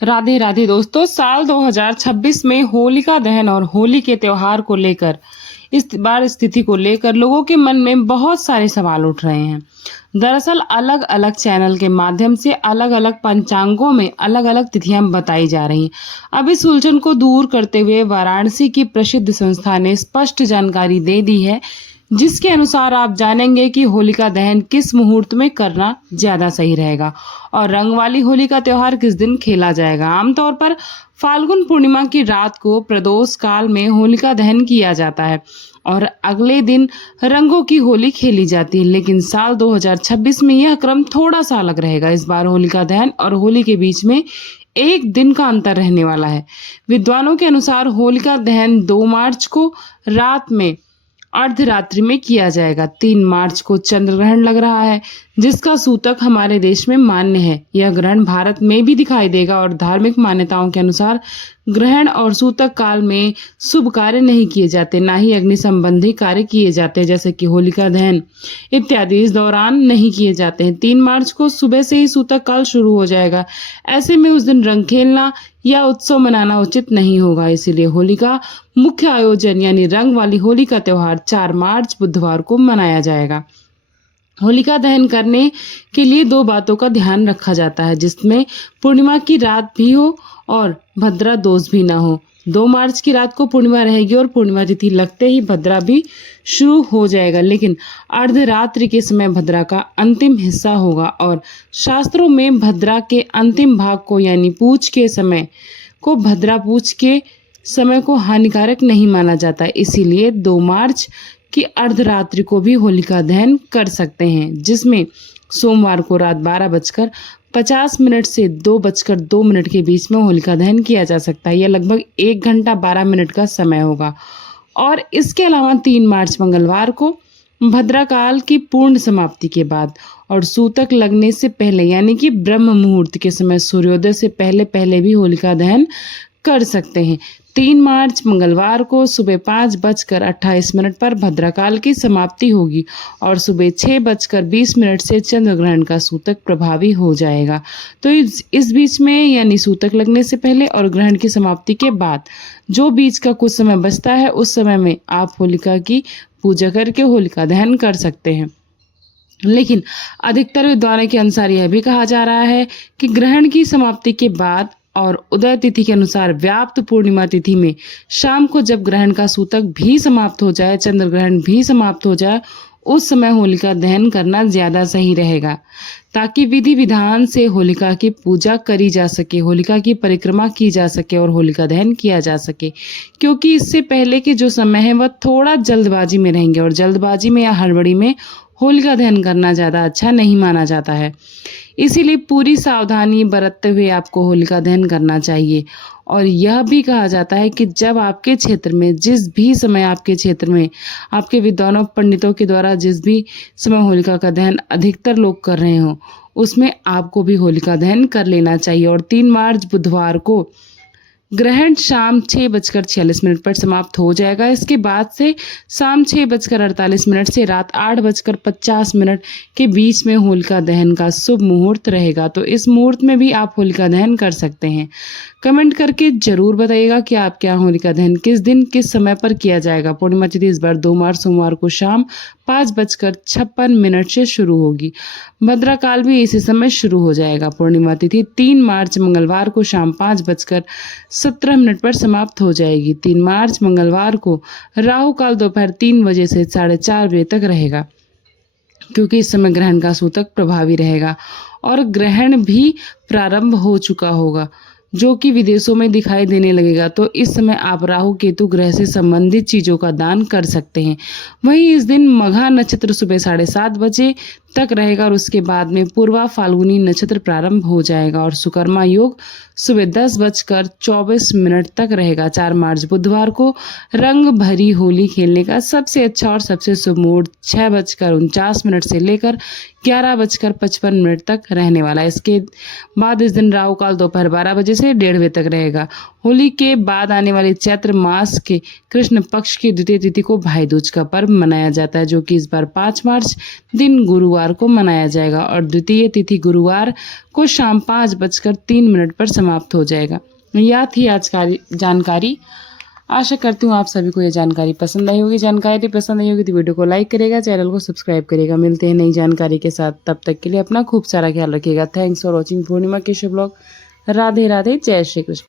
राधे राधे दोस्तों। साल 2026 में होलिका दहन और होली के त्योहार को लेकर इस बार स्थिति को लेकर लोगों के मन में बहुत सारे सवाल उठ रहे हैं। दरअसल अलग अलग चैनल के माध्यम से अलग अलग पंचांगों में अलग अलग तिथियां बताई जा रही हैं। अब इस उलझन को दूर करते हुए वाराणसी की प्रसिद्ध संस्था ने स्पष्ट जानकारी दे दी है, जिसके अनुसार आप जानेंगे कि होलिका दहन किस मुहूर्त में करना ज्यादा सही रहेगा और रंग वाली होली का त्योहार किस दिन खेला जाएगा। आमतौर पर फाल्गुन पूर्णिमा की रात को प्रदोष काल में होलिका दहन किया जाता है और अगले दिन रंगों की होली खेली जाती है, लेकिन साल 2026 में यह क्रम थोड़ा सा अलग रहेगा। इस बार होलिका दहन और होली के बीच में एक दिन का अंतर रहने वाला है। विद्वानों के अनुसार होलिका दहन 2 मार्च को रात में अर्धरात्रि में किया जाएगा। 3 मार्च को चंद्र ग्रहण लग रहा है, जिसका सूतक हमारे देश में मान्य है। यह ग्रहण भारत में भी दिखाई देगा और धार्मिक मान्यताओं के अनुसार ग्रहण और सूतक काल में शुभ कार्य नहीं किए जाते, ना ही अग्नि संबंधी कार्य किए जाते, जैसे कि होलिका दहन इत्यादि इस दौरान नहीं किए जाते हैं। 3 मार्च को सुबह से ही सूतक काल शुरू हो जाएगा। ऐसे में उस दिन रंग खेलना या उत्सव मनाना उचित नहीं होगा। इसीलिए होली का मुख्य आयोजन यानी रंग वाली होली का त्योहार 4 मार्च बुधवार को मनाया जाएगा। होलिका दहन करने के लिए 2 बातों का ध्यान रखा जाता है, जिसमें पूर्णिमा की रात भी हो और भद्रा दोष भी ना हो। 2 मार्च की रात को पूर्णिमा रहेगी और पूर्णिमा तिथि लगते ही भद्रा भी शुरू हो जाएगा, लेकिन अर्धरात्रि के समय भद्रा का अंतिम हिस्सा होगा और शास्त्रों में भद्रा के अंतिम भाग को यानी पूछ के समय को भद्रा पूछ के समय को हानिकारक नहीं माना जाता। इसीलिए 2 मार्च की अर्धरात्रि को भी होलिका दहन कर सकते हैं, जिसमें सोमवार को रात 12:50 से 2:02 के बीच में होलिका दहन किया जा सकता है। यह लगभग 1 घंटा 12 मिनट का समय होगा। और इसके अलावा 3 मार्च मंगलवार को भद्राकाल की पूर्ण समाप्ति के बाद और सूतक लगने से पहले यानी कि ब्रह्म मुहूर्त के समय सूर्योदय से पहले पहले भी होलिका दहन कर सकते हैं। 3 मार्च मंगलवार को सुबह 5:28 पर भद्राकाल की समाप्ति होगी और सुबह 6:20 से चंद्र ग्रहण का सूतक प्रभावी हो जाएगा। तो इस बीच में यानी सूतक लगने से पहले और ग्रहण की समाप्ति के बाद जो बीच का कुछ समय बचता है, उस समय में आप होलिका की पूजा करके होलिका दहन कर सकते हैं। लेकिन अधिकतर विद्वानों के अनुसार यह भी कहा जा रहा है कि ग्रहण की समाप्ति के बाद और उदय तिथि के अनुसार व्याप्त पूर्णिमा तिथि में शाम को जब ग्रहण का सूतक भी समाप्त हो जाए, चंद्र ग्रहण भी समाप्त हो जाए, उस समय होलिका दहन करना ज्यादा सही रहेगा, ताकि विधि विधान से होलिका की पूजा करी जा सके, होलिका की परिक्रमा की जा सके और होलिका दहन किया जा सके। क्योंकि इससे पहले के जो समय है वह थोड़ा जल्दबाजी में रहेंगे और जल्दबाजी में या हड़बड़ी में होलिका दहन करना ज़्यादा अच्छा नहीं माना जाता है। इसीलिए पूरी सावधानी बरतते हुए आपको होलिका दहन करना चाहिए। और यह भी कहा जाता है कि जब आपके क्षेत्र में जिस भी समय आपके क्षेत्र में आपके विद्वानों पंडितों के द्वारा जिस भी समय होलिका का दहन अधिकतर लोग कर रहे हों, उसमें आपको भी होलिका दहन कर लेना चाहिए। और 3 मार्च बुधवार को ग्रहण शाम 6:46 पर समाप्त हो जाएगा। इसके बाद से शाम 6:48 से रात 8:50 के बीच में होलिका दहन का शुभ मुहूर्त रहेगा। तो इस मुहूर्त में भी आप होलिका दहन कर सकते हैं। कमेंट करके जरूर बताइएगा कि आप क्या होलिका दहन किस दिन किस समय पर किया जाएगा। पूर्णिमा तिथि इस बार 2 मार्च सोमवार को शाम 5:56 से शुरू होगी। भद्राकाल भी इसी समय शुरू हो जाएगा। पूर्णिमा तिथि 3 मार्च मंगलवार को शाम 5:17 पर समाप्त हो जाएगी। 3 मार्च मंगलवार को राहु काल दोपहर 3 बजे से 4:30 बजे तक रहेगा, क्योंकि इस समय ग्रहण का सूतक प्रभावी रहेगा और ग्रहण भी प्रारंभ हो चुका होगा, जो कि विदेशों में दिखाई देने लगेगा। तो इस समय आप राहु केतु ग्रह से संबंधित चीजों का दान कर सकते हैं। वहीं इस दिन मघा नक्षत्र सुबह 7:30 बजे तक रहेगा और उसके बाद में पूर्वा फाल्गुनी नक्षत्र प्रारंभ हो जाएगा और सुकर्मा योग सुबह 10:24 तक रहेगा। 4 मार्च बुधवार को रंग भरी होली खेलने का सबसे अच्छा और सबसे शुभ मुहूर्त 6:49 से लेकर 11:55 तक रहने वाला है। इसके बाद इस दिन राहु काल दोपहर 12 बजे से 1:30 बजे तक रहेगा। होली के बाद आने वाले चैत्र मास के कृष्ण पक्ष की द्वितीय तिथि को भाई दूज का पर्व मनाया जाता है, जो कि इस बार 5 मार्च दिन गुरुवार बुधवार को मनाया जाएगा और द्वितीय तिथि गुरुवार को शाम 5:03 पर समाप्त हो जाएगा। यह थी आज का जानकारी। आशा करती हूँ आप सभी को ये जानकारी पसंद आई होगी। जानकारी पसंद आई होगी तो वीडियो को लाइक करेगा, चैनल को सब्सक्राइब करेगा। मिलते हैं नई जानकारी के साथ, तब तक के लिए अपना खूब सारा ख्याल रखिएगा। थैंक्स फॉर वॉचिंग पूर्णिमा के शुभ ब्लॉग। राधे राधे, जय श्री कृष्ण।